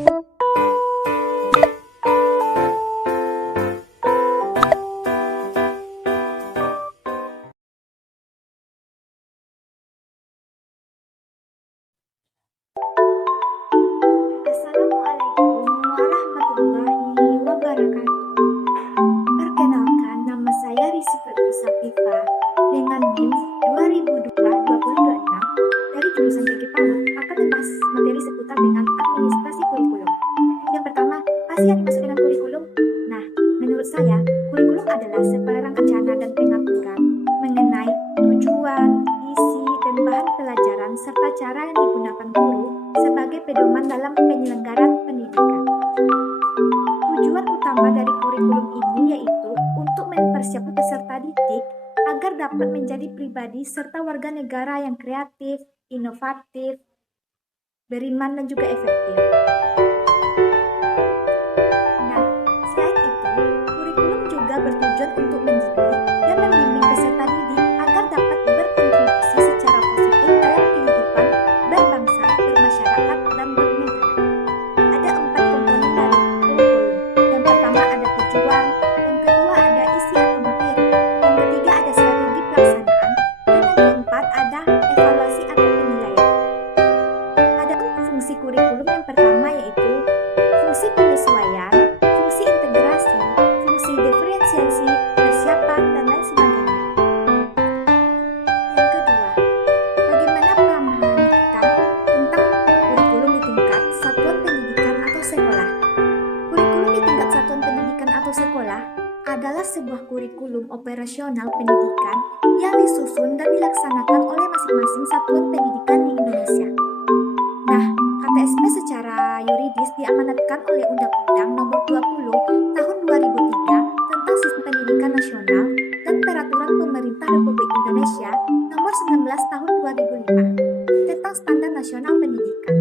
Assalamualaikum warahmatullahi wabarakatuh. Perkenalkan, nama saya Rizky Safifa dengan NIM 2022-2026 dari jurusan PG PAUD akan membahas materi seputar dengan administrasi kurikulum. Yang pertama, apa sih yang dimaksud dengan kurikulum? Nah, menurut saya, kurikulum adalah sebarang rencana dan pengaturan mengenai tujuan, isi, dan bahan pelajaran serta cara yang digunakan guru sebagai pedoman dalam penyelenggaraan pendidikan. Tujuan utama dari kurikulum ini yaitu untuk mempersiapkan peserta didik agar dapat menjadi pribadi serta warga negara yang kreatif, inovatif, beriman, dan juga efektif. Nah, selain itu, kurikulum juga bertujuan untuk mendidik dan membimbing peserta didik agar dapat berkontribusi secara positif dalam kehidupan berbangsa, bermasyarakat, dan bernegara. Ada 4 komponen dari kurikulum. Yang pertama ada tujuan, yang kedua ada isi atau materi, yang ketiga ada strategi pelaksanaan, dan yang keempat ada evaluasi atau penilaian. Ada fungsi kurikulum yang pertama yaitu fungsi penyesuaian, fungsi integrasi, fungsi diferensiasi, persiapan, dan lain sebagainya. Yang kedua, bagaimana pemahaman kita tentang kurikulum di tingkat satuan pendidikan atau sekolah? Kurikulum di tingkat satuan pendidikan atau sekolah adalah sebuah kurikulum operasional pendidikan yang disusun dan dilaksanakan oleh masing-masing satuan pendidikan di Indonesia. Nah, KTSP secara yuridis diamanatkan oleh Undang-Undang Nomor 20 Tahun 2003 tentang Sistem Pendidikan Nasional dan Peraturan Pemerintah Republik Indonesia Nomor 19 Tahun 2005 tentang Standar Nasional Pendidikan.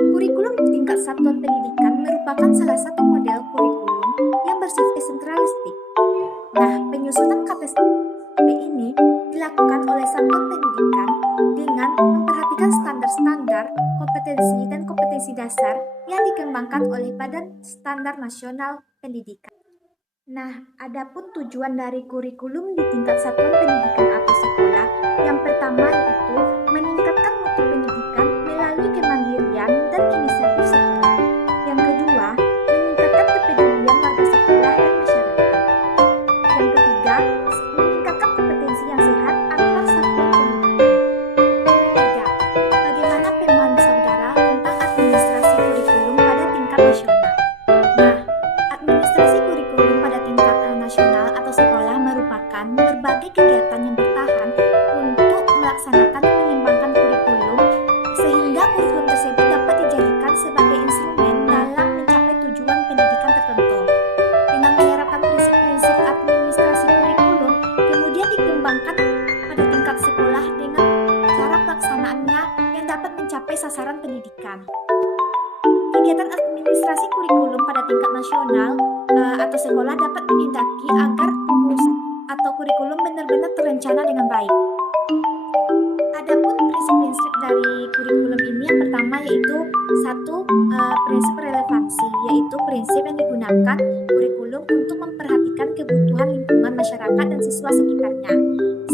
Kurikulum di tingkat satuan pendidikan merupakan salah satu model kurikulum yang bersifat sentralistik. Nah, penyusunan KTSP ini dilakukan oleh satuan pendidikan dengan memperhatikan standar-standar kompetensi dan kompetensi dasar yang dikembangkan oleh Badan Standar Nasional Pendidikan. Nah, adapun tujuan dari kurikulum di tingkat satuan pendidikan atau sekolah, yang pertama yaitu meningkatkan mutu pendidikan melalui kemandirian dan inisiatif sekolah. Yang kedua, meningkatkan kepedulian warga sekolah dan masyarakat. Yang ketiga, meningkatkan kompetensi yang sehat antar satuan pendidikan. Tiga, bagaimana pemahaman saudara tentang administrasi kurikulum pada tingkat nasional? Nah, administrasi kurikulum pada tingkat nasional atau sekolah merupakan berbagai kegiatan yang bertahan untuk melaksanakan dan mengembangkan kurikulum sehingga kurikulum tersebut dapat dijadikan sebagai instrumen dalam mencapai tujuan pendidikan tertentu. Dengan menerapkan prinsip-prinsip administrasi kurikulum, kemudian dikembangkan pada tingkat sekolah dengan cara pelaksanaannya yang dapat mencapai sasaran pendidikan. Kegiatan administrasi kurikulum pada tingkat nasional atau sekolah dapat menindaki agar rumus atau kurikulum benar-benar terencana dengan baik. Adapun prinsip-prinsip dari kurikulum ini yang pertama yaitu prinsip relevansi, yaitu prinsip yang digunakan kurikulum untuk memperhatikan kebutuhan lingkungan masyarakat dan siswa sekitarnya,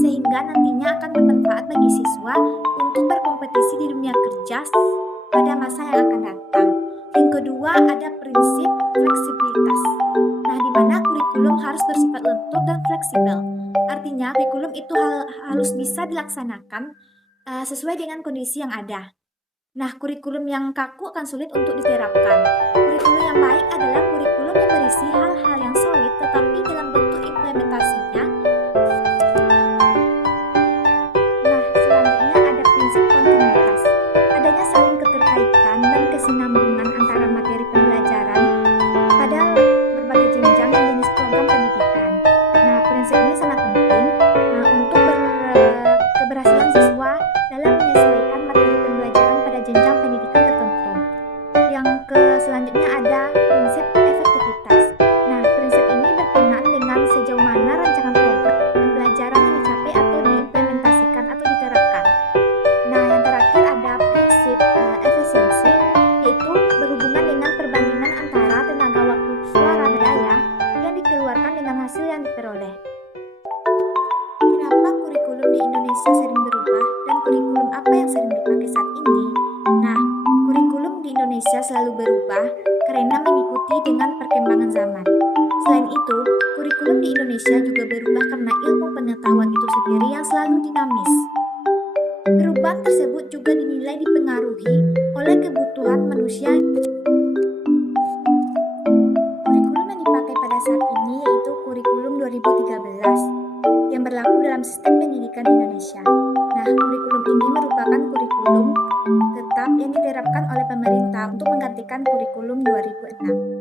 sehingga nantinya akan bermanfaat bagi siswa untuk berkompetisi di dunia kerja pada masa yang akan datang. Yang kedua ada prinsip fleksibilitas. Nah, di mana kurikulum harus bersifat lentur dan fleksibel. Artinya kurikulum itu harus bisa dilaksanakan sesuai dengan kondisi yang ada. Nah, kurikulum yang kaku akan sulit untuk diterapkan. Kurikulum yang baik adalah kurikulum yang berisi hal-hal yang solid tetapi dalam bentuk implementasinya. Nah, selanjutnya ada prinsip kontinuitas. Adanya saling keterkaitan dan kesinambungan antara materi pembelajaran pada berbagai jenjang dan jenis program pendidikan. Nah, prinsip ini sangat penting untuk keberhasilan siswa dalam menyesuaikan materi pembelajaran pada jenjang pendidikan tertentu. Yang selanjutnya ada prinsip apa yang sering dipakai saat ini? Nah, kurikulum di Indonesia selalu berubah karena mengikuti dengan perkembangan zaman. Selain itu, kurikulum di Indonesia juga berubah karena ilmu pengetahuan itu sendiri yang selalu dinamis. Perubahan tersebut juga dinilai dipengaruhi oleh kebutuhan manusia. Kurikulum yang dipakai pada saat ini yaitu kurikulum 2013 yang berlaku dalam sistem pendidikan Indonesia. Nah, kurikulum ini merupakan kurikulum tetap yang diterapkan oleh pemerintah untuk menggantikan kurikulum 2006.